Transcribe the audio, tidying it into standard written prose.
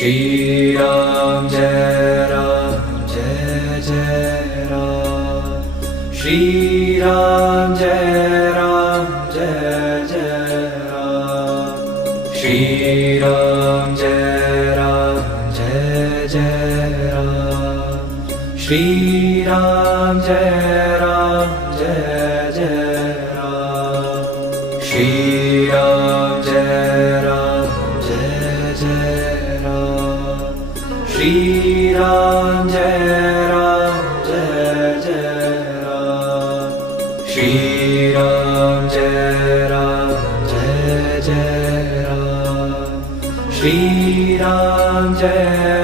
Shri Ram Jai Jai Ram Shri Ram Jai Jai Ram Shri Ram Jai Jai Ram Shri Ram Jai Jai Ram Shri Ram Jai Jai Ram Shri Ram Jai Jai Ram Shri Ram Jai Jai Ram Shri Ram Jai